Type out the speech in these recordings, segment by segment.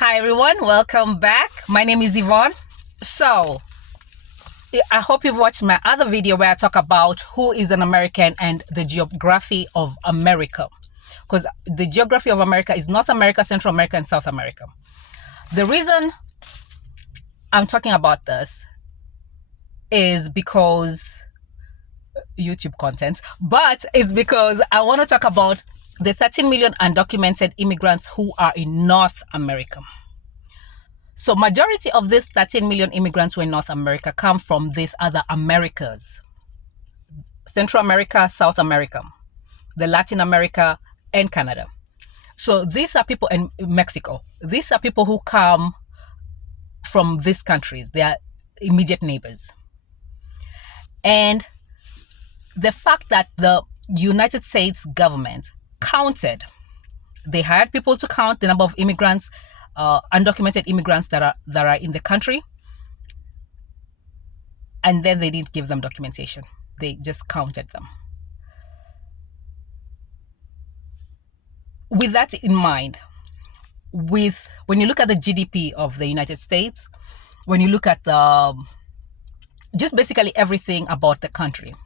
Hi everyone, welcome back. My name is Yvonne. So, I hope you've watched my other video where I talk about who is an American and the geography of America. Because the geography of America is North America, Central America, and South America. The reason I'm talking about this is because YouTube content, but it's because I want to talk about the 13 million undocumented immigrants who are in North America. So majority of these 13 million immigrants who are in North America come from these other Americas. Central America, South America, the Latin America, and Canada. So these are people in Mexico. These are people who come from these countries. They are immediate neighbors. And the fact that the United States government counted, they hired people to count the number of immigrants, undocumented immigrants that are in the country, and then they didn't give them documentation. They just counted them. With that in mind, when you look at the GDP of the United States, when you look at just basically everything about the country,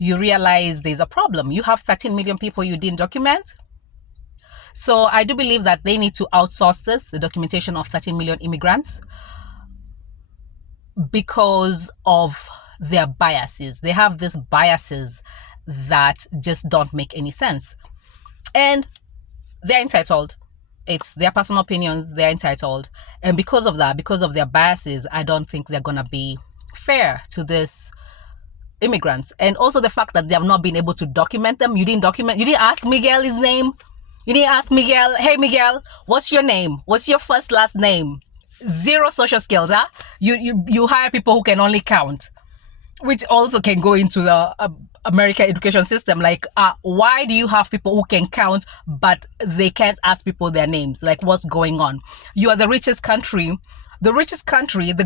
you realize there's a problem. You have 13 million people you didn't document. So I do believe that they need to outsource the documentation of 13 million immigrants, because of their biases. They have these biases that just don't make any sense. And they're entitled. It's their personal opinions. They're entitled. And because of that, because of their biases, I don't think they're going to be fair to this immigrants. And also the fact that they have not been able to document them. You didn't ask Miguel his name. You didn't ask Miguel, hey Miguel, what's your name? What's your first last name? Zero social skills, huh? You hire people who can only count, which also can go into the American education system. Like, why do you have people who can count, but they can't ask people their names? Like, what's going on? You are the richest country, the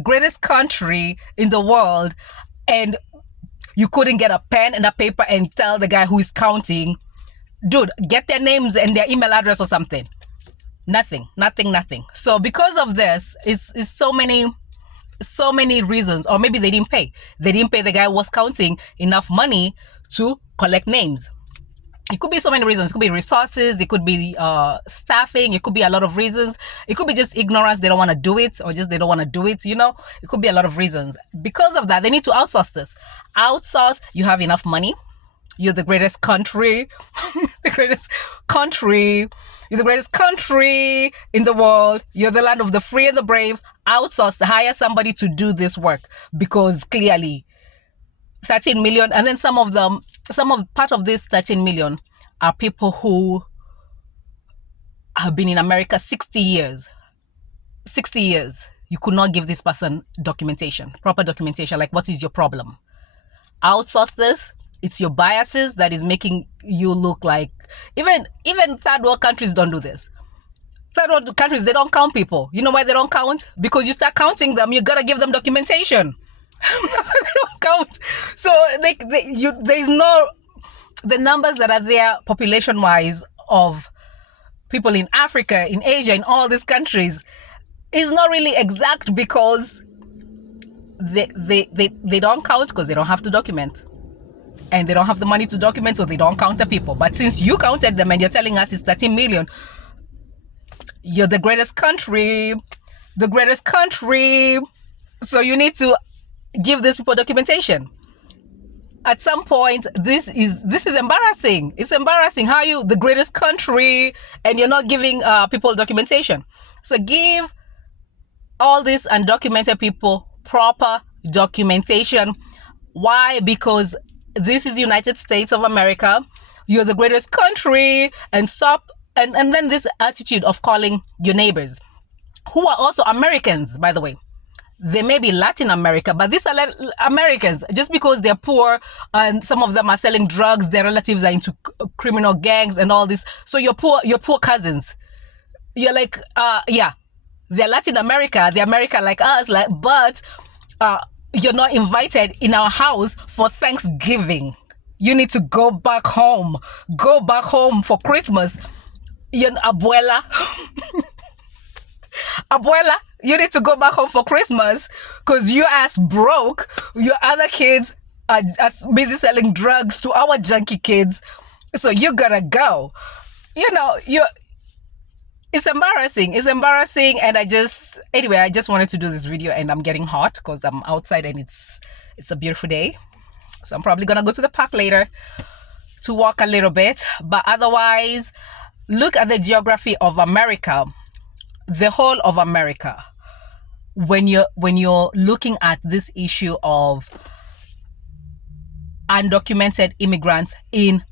greatest country in the world, and you couldn't get a pen and a paper and tell the guy who is counting, dude, get their names and their email address or something. Nothing. So because of this, it's so many reasons. Or maybe they didn't pay. They didn't pay the guy who was counting enough money to collect names. It could be so many reasons. It could be resources. It could be staffing. It could be a lot of reasons. It could be just ignorance. They don't want to do it, or just they don't want to do it. It could be a lot of reasons. Because of that, they need to outsource this. Outsource. You have enough money. You're the greatest country. You're the greatest country in the world. You're the land of the free and the brave. Outsource. Hire somebody to do this work, because clearly 13 million, and then part of this 13 million are people who have been in America 60 years. 60 years. You could not give this person proper documentation. Like, what is your problem? Outsource this. It's your biases that is making you look like, even third world countries don't do this. Third world countries, they don't count people. You know why they don't count? Because you start counting them, you gotta give them documentation. That's why they don't count. So there's no, the numbers that are there population-wise of people in Africa, in Asia, in all these countries is not really exact, because they don't count because they don't have to document. And they don't have the money to document, so they don't count the people. But since you counted them and you're telling us it's 13 million, you're the greatest country. So you need to give these people documentation. At some point, this is embarrassing. It's embarrassing. How are you the greatest country and you're not giving people documentation? So give all these undocumented people proper documentation. Why? Because this is United States of America. You're the greatest country, and stop. And then this attitude of calling your neighbors, who are also Americans, by the way. They may be Latin America, but these are Americans. Just because they're poor and some of them are selling drugs, their relatives are into criminal gangs and all this. So you're poor cousins. You're like, they're Latin America, they're America like us, but you're not invited in our house for Thanksgiving. You need to go back home for Christmas. You're an abuela. Abuela, you need to go back home for Christmas because your ass broke. Your other kids are busy selling drugs to our junkie kids. So you gotta go. You know, it's embarrassing. It's embarrassing. And I just wanted to do this video, and I'm getting hot because I'm outside and it's a beautiful day. So I'm probably gonna go to the park later to walk a little bit. But otherwise, look at the geography of America, the whole of America. When you're looking at this issue of undocumented immigrants in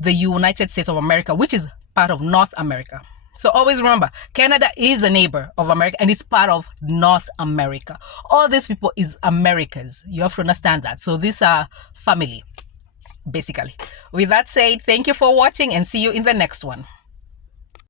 the United States of America, which is part of North America. So always remember, Canada is a neighbor of America and it's part of North America. All these people is Americans. You have to understand that. So these are family, basically. With that said, thank you for watching and see you in the next one.